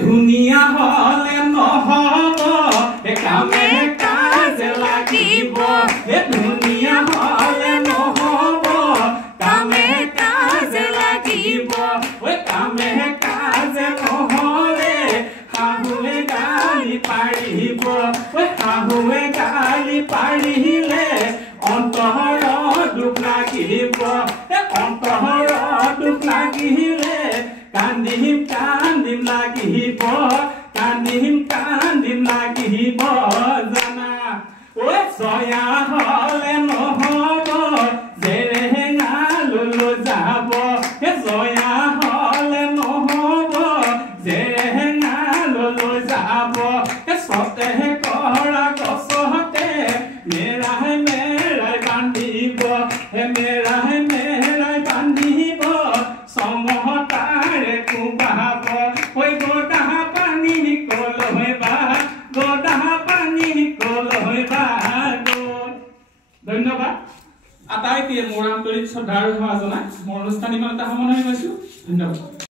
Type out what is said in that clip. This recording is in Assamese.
ধুনীয়া হলে নহব কামে কাজে লাগিব ধুনীয়া হলে নহব কামে কাজে লাগিব কামে কাজে নহলে শাহুৱে গালি পাৰিব শাহুৱে গালি পাৰিলে অন্তৰৰ দুখ লাগিব অন্তৰৰ দুখ লাগিলে কান্দিম কান্দিম লাগিব কান্দিম কান্দিম লাগিব জানা জয়া হলে নহব জেৰেঙা লৈ যাব জয়া হলে নহব জেৰেঙা লৈ যাব চতে কৰা গছতে মেৰাই মেৰাই বান্ধিব মেৰাই মেৰাই বান্ধিব সমতাৰে কুবাব গোটা পানী কলৈ বা গোটা পানী কলৈ বা ধন্যবাদ আটাইকে মোৰ আন্তৰিক শ্ৰদ্ধা আৰু সেৱা জনাই মোৰ অনুষ্ঠান ইমানতে সামৰণি মাৰিছো ধন্যবাদ।